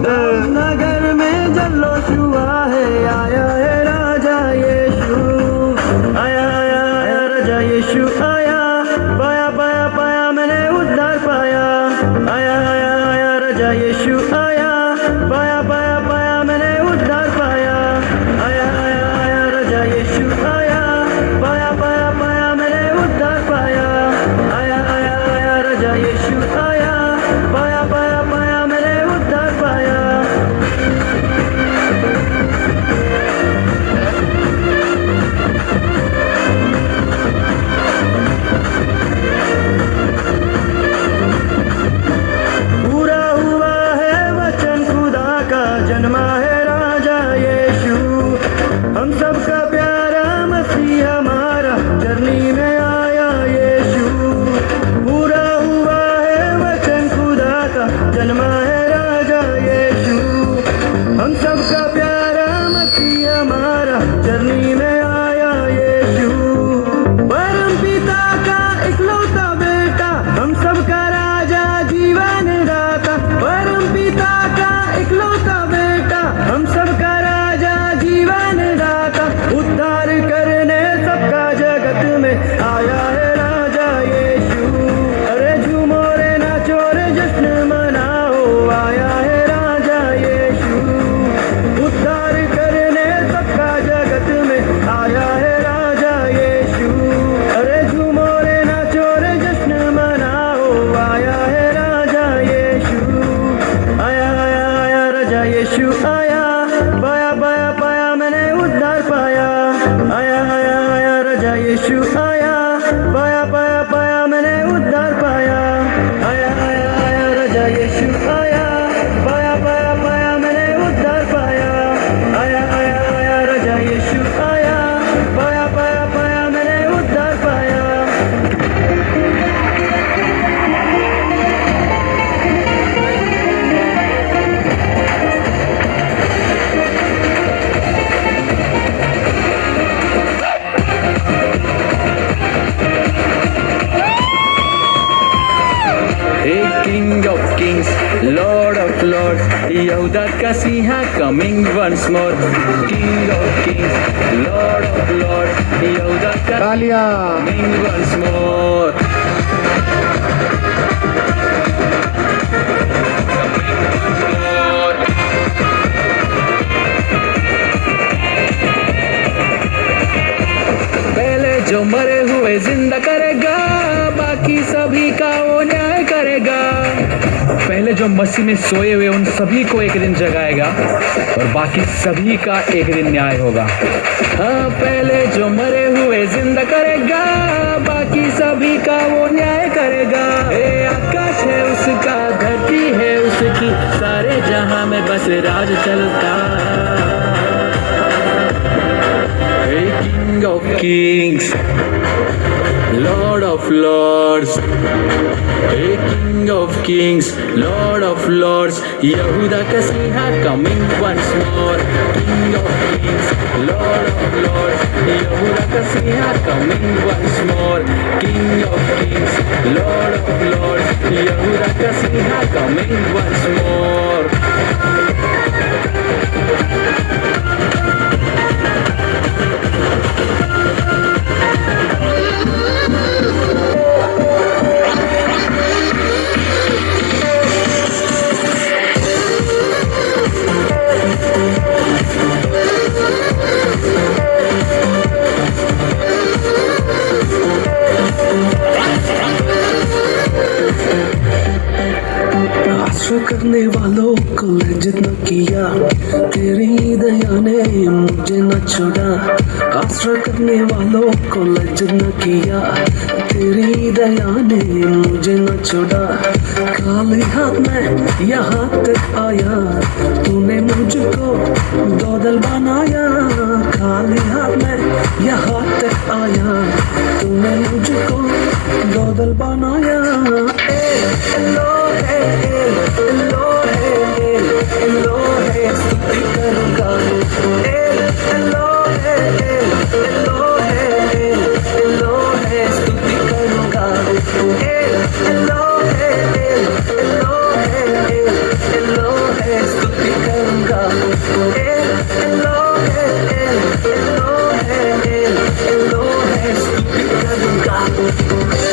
नगर में जल्लोश हुआ है, आया है राजा यीशु, आया आया आया राजा यीशु आया, पाया पाया पाया मैंने उद्धार पाया, आया आया आया राजा यीशु आया, पाया पाया पाया मैंने उद्धार पाया, आया आया आया राजा यीशु आया, पाया पाया पाया मैंने उद्धार पाया, आया आया आया राजा यीशु आया, पाया पाया पाया मैंने उद्धार पाया। पूरा हुआ है वचन खुदा का, जन्मा है राजा यीशु, हम सबका प्यारा मसीह हमारा जर्नी में आया यीशु। पूरा हुआ है वचन खुदा का, जन्मा है राजा यीशु, हम सबका प्यारा मसीह हमारा जर्नी में आया यीशु। परम पिता का इकलौता बेटा, हम सबका राजा जीवन दाता, परम पिता का इकलौता बेटा, हम सबका राजा जीवन दाता, उद्धार करने सबका जगत में आया है राजा यीशु। अरे झूमो रे नाचो रे जश्न मनाओ, आया है राजा यीशु, उद्धार करने सबका जगत में आया है राजा यीशु। अरे झूमो रे नाचो रे जश्न मनाओ, आया है राजा यीशु, आया आया आया राजा यीशु आया, पाया पाया पाया मैंने उद्धार पाया, आया आया आया राजा यीशु आया, पाया पाया पाया मैंने उद्धार पाया, आया आया आया राजा यीशु आया, पाया पाया पाया मैंने उद्धार पाया, आया आया आया राजा यीशु आया, पाया पाया पाया मैंने उद्धार पाया। Hey, King of Kings, Lord of Lords, Yehuda का Sinha coming once more. King of Kings, Lord of Lords, Yehuda का तालियां। coming once more. पहले जो मरे हुए जिंदा करेगा, बाकी सभी का वो न्याय करेगा। पहले जो मसीह में सोए हुए उन सभी को एक दिन जगाएगा, और बाकी सभी का एक दिन न्याय होगा। हाँ, पहले जो मरे हुए जिंदा करेगा, बाकी सभी का वो न्याय करेगा। ए आकाश है उसका, धरती है उसकी, सारे जहां में बस राज चलता। Hey, King of Kings, Lord of Lords, hey, King of Kings, Lord of Lords, Yehuda का Sinha coming once more. King of Kings, Lord of Lords, Yehuda का Sinha coming once more. King of Kings, Lord of Lords, Yehuda का Sinha coming once more. आश्रय करने वालों को लज्जित न किया, तेरी दया ने मुझे न छोड़ा। आश्रय करने वालों को लज्जित न किया, तेरी दया ने मुझे न छोड़ा। खाली हाथ में यहाँ तक आया, तूने मुझको दौदल बनाया। खाली हाथ में यहाँ तक आया, तूने मुझको दौदल बनाया। Elohe, स्तुति करूँगा। Elohe, स्तुति करूँगा। Elohe, स्तुति एलो है stupid करूँगा